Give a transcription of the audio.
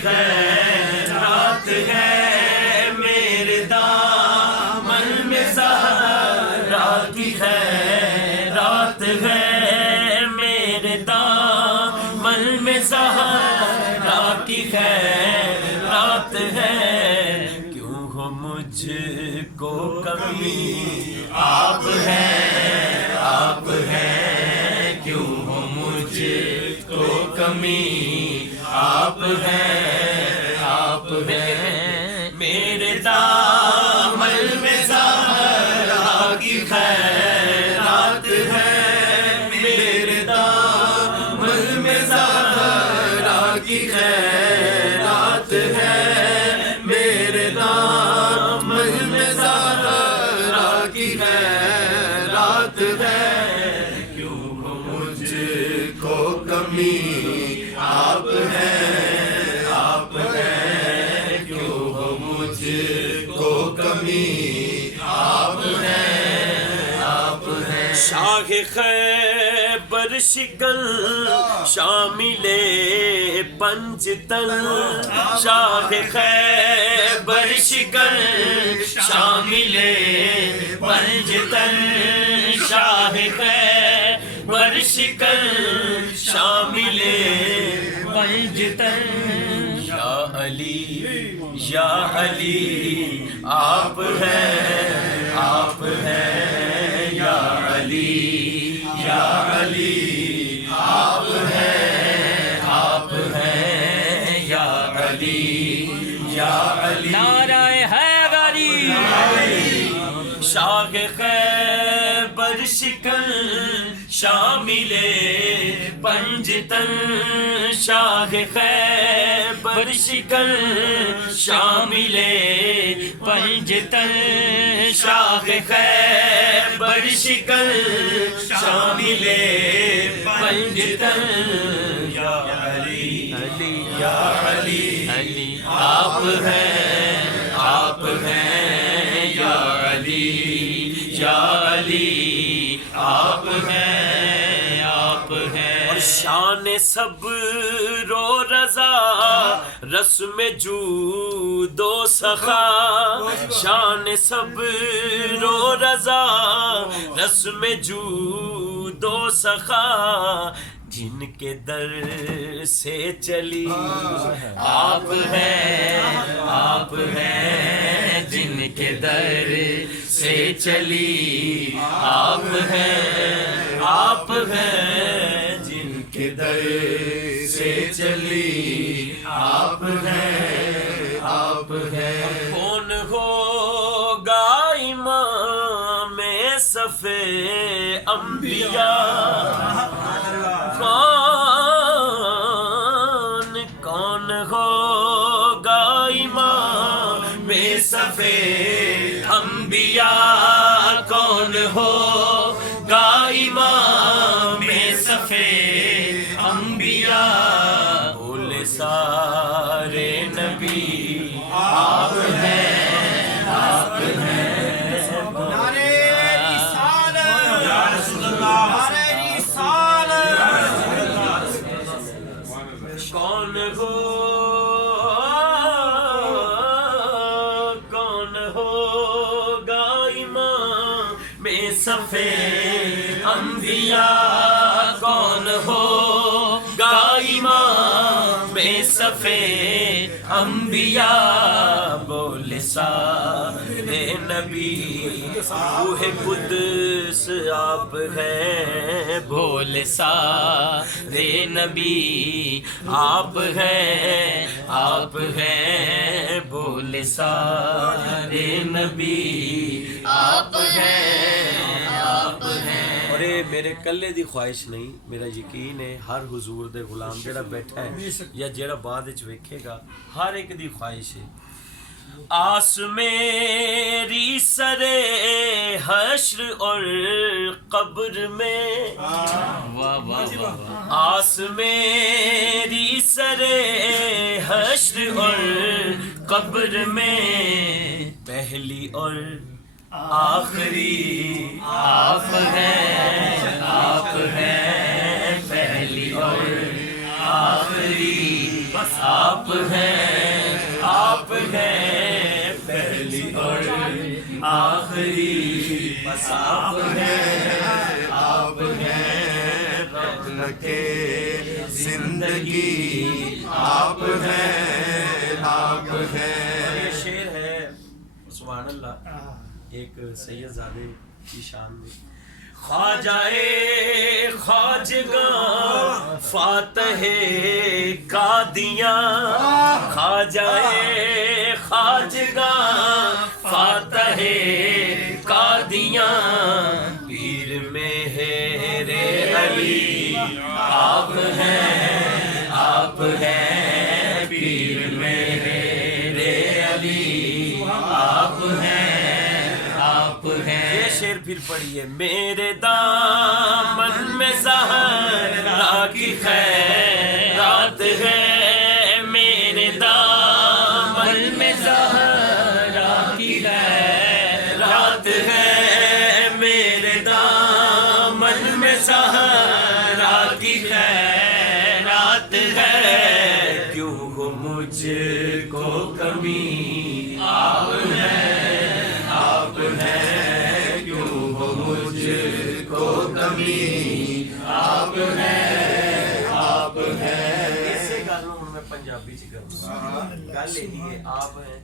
خیرات ہے میرے دامن میں زہرا کی خیرات ہے میرے دامن میں زہرا کی خیرات ہے کیوں ہو مجھ کو کمی آپ ہیں کیوں ہو مجھ کو کمی آپ ہیں میرے دامن میں زہرا کی خیرات ہے میرے دامن میں زہرا کی خیرات ہے میرے دامن میں زہرا کی خیرات ہے کیوں ہو مجھ کو کمی آپ ہیں کیوں ہو مجھ کو کمی آپ ہیں شاہ خیبر شکل شامل پنجتن شاہ خیبر شکل شامل پنجتن شاہ خیبر شکل شامل پنجتن یا علی آپ ہیں یا علی آپ ہیں یا علی نعرہ حیدری شاہ خیبر شکل شامل پنجتن شاہ خیبر شکل شامل پنجتن شاہ خیبر شکل شامل پنجتن یا علی آپ ہیں یا علی آپ ہیں اور شان صبر و رضا رسم جود و سخا شان صبر و رضا رسم جود و سخا جن کے در سے چلی آپ ہیں جن کے در سے چلی آپ ہیں جن کے در سے چلی آپ ہیں کون ہوگا امام صف انبیاء کون ہوگا امام صف انبیاء کون ہوگا امام صف انبیاء بولے سارے نبی آپ ہیں کون ہوگا امام صف انبیاء کون ہوگا امام صف انبیاء بولے سارے نبی روح قدس آپ ہیں بولے سارے نبی آپ ہیں بولے سارے نبی آپ ہیں اور میرے کلے دی خواہش نہیں میرا یقین ہے ہر حضور دے غلام جڑا بیٹھا ہے یا جڑا بعد وچ ویکھے گا ہر ایک دی خواہش ہے آس میری سرے حشر اور قبر میں آس میری سرے حشر اور قبر میں پہلی اور آخری آپ ہیں پہلی اور آخری بس آپ ہیں پہلی اور آخری بس آپ ہیں قبل کے زندگی آپ ہیں یہ شعر ہے سبحان اللہ ایک سید زادے کی شان میں خواجہ خواجگاں فاتح قادیاں خواجہ خواجگاں فاتح قادیاں پیر مہر علی آپ ہیں پیر مہر علی آپ ہیں یہ شعر پھر پڑھیے میرے دامن میں زہرا کی خیرات ہے میرے دامن میں زہرا کی خیرات ہے میرے دامن میں زہرا کی خیرات ہے کیوں ہو مجھ کو کمی آپ ہیں کیوں ہو مجھ کو کمی آپ ہیں ایسے گالوں میں پنجابی چ کروں گل یہ آپ ہیں